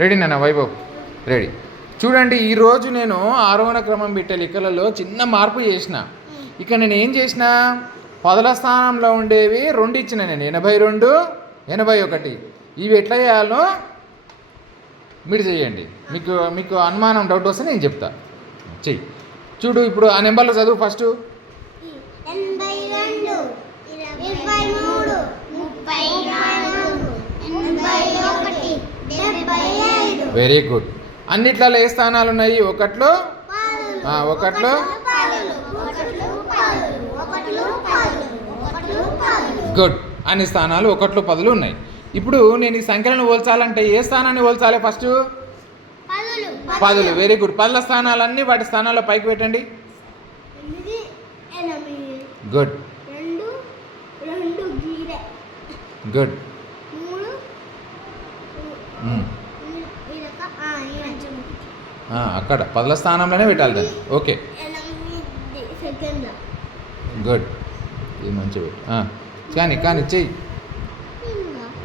Ready నాన్న Vaibhav ready. చూడండి, ఈరోజు నేను ఆరోహణ క్రమం పెట్టే లెక్కలలో చిన్న మార్పు చేసిన. ఇక నేను ఏం చేసిన, పదల స్థానంలో ఉండేవి రెండు ఇచ్చిన నేను, 82, 81. ఇవి ఎట్లా చేయాలో మీరు చేయండి. మీకు మీకు అనుమానం డౌట్ వస్తే నేను చెప్తా, చెయ్యి. చూడు, ఇప్పుడు ఆ నెంబర్లో చదువు ఫస్ట్. 82, 23, 34, 81, 75. Very good. అన్నిట్లలో ఏ స్థానాలు ఉన్నాయి? ఒకట్లో గుడ్. అన్ని స్థానాలు ఒకట్లు పదులు ఉన్నాయి. ఇప్పుడు నేను ఈ సంఖ్యలను పోల్చాలంటే ఏ స్థానాన్ని పోల్చాలి? ఫస్ట్ పదులు. Very good. పదుల స్థానాలన్నీ వాటి స్థానాల్లో పైకి పెట్టండి. Good good. అక్కడ పదుల స్థానంలోనే పెట్టాలి దాన్ని. Okay, good. ఇది మంచి పెట్టు. కానీ చెయ్యి.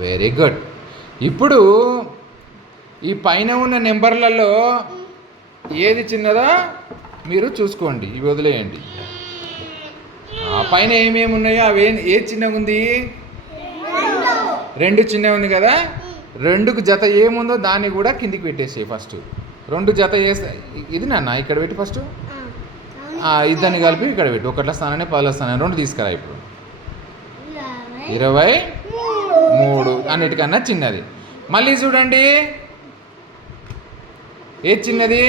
Very good. ఇప్పుడు ఈ పైన ఉన్న నెంబర్లలో ఏది చిన్నదో మీరు చూసుకోండి, ఇవి వదిలేయండి. ఆ పైన ఏమేమి ఉన్నాయో అవి ఏది చిన్నగా ఉంది? 2 చిన్నగా ఉంది కదా. 2కు జత ఏముందో దాన్ని కూడా కిందికి పెట్టేసేయి ఫస్ట్. 2 జత చేస్తే ఇది నాన్న ఇక్కడ పెట్టి ఫస్ట్. ఇద్దరిని కలిపి ఇక్కడ పెట్టు. ఒకట్ల స్థానాన్ని పదుల స్థానాన్ని 2 తీసుకురా. ఇప్పుడు 23 అన్నిటికన్నా చిన్నది. మళ్ళీ చూడండి, ఏది చిన్నది?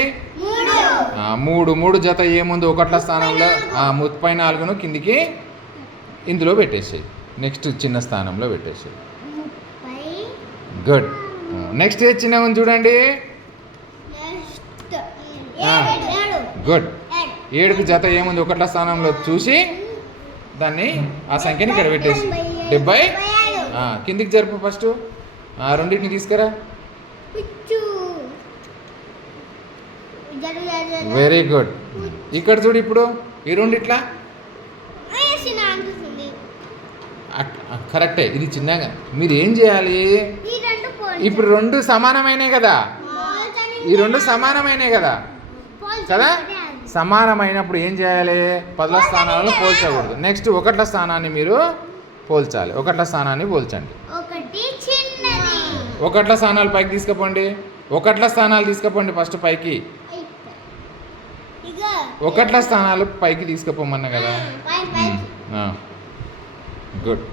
3 జత ఏముందో ఒకట్ల స్థానంలో 34ను కిందికి ఇందులో పెట్టేసాయి. నెక్స్ట్ చిన్న స్థానంలో పెట్టేసాయి. గుడ్. నెక్స్ట్ ఏది చిన్నగా ఉంది చూడండి. గుడ్. 7కు జత ఏముంది ఒకట్ల స్థానంలో చూసి దాన్ని ఆ సంఖ్యని ఇక్కడ పెట్టేసి 70 కిందికి జరుపు ఫస్ట్. 2ని తీసుకురా. Very good. ఇక్కడ చూడు, ఇప్పుడు ఈ 2 ఇట్లా కరెక్టే. ఇది చిన్నగా. మీరు ఏం చేయాలి? ఇప్పుడు 2 సమానమైనవి కదా, ఈ 2 సమానమైనవి కదా కదా. సమానమైనప్పుడు ఏం చేయాలి? పదుల స్థానాలను పోల్చకూడదు. నెక్స్ట్ ఒకట్ల స్థానాన్ని మీరు పోల్చాలి. ఒకట్ల స్థానాన్ని పోల్చండి. ఒకట్ల స్థానాలు పైకి తీసుకుపోండి. ఒకట్ల స్థానాలు తీసుకుపోండి ఫస్ట్ పైకి. ఒకట్ల స్థానాలు పైకి తీసుకుపోమన్నా కదా. గుడ్.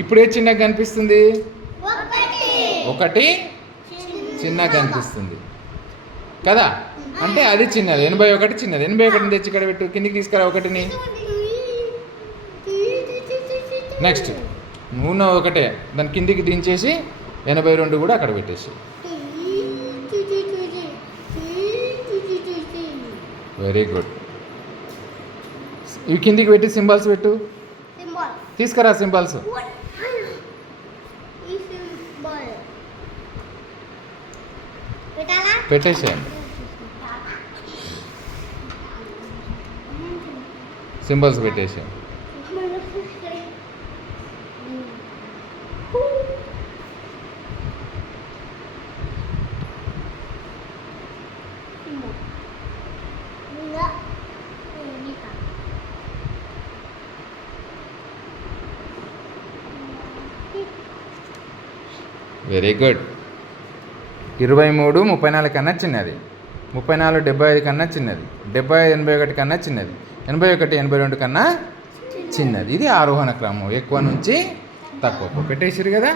ఇప్పుడు ఏ చిన్నగా కనిపిస్తుంది? 1 చిన్నగా కనిపిస్తుంది కదా. అంటే అది చిన్నది. 81 చిన్నది. 81 తెచ్చి ఇక్కడ పెట్టు. కిందికి తీసుకురా 1ని. నెక్స్ట్ ఉన్న 1 దాని కిందికి దించేసి 82 కూడా అక్కడ పెట్టేసి. Very good. ఇవి కిందికి పెట్టి సింబల్స్ పెట్టు. తీసుకురా సింబల్స్. పెట్టేసేయండి. సింబల్స్ పెట్టేసేయండి. Very good. 23 34 కన్నా చిన్నది. 34 75 కన్నా చిన్నది. 75 81 కన్నా చిన్నది. 81 82 కన్నా చిన్నది. ఇది ఆరోహణ క్రమం. ఎక్కువ నుంచి తక్కువ పెట్టేసారు కదా.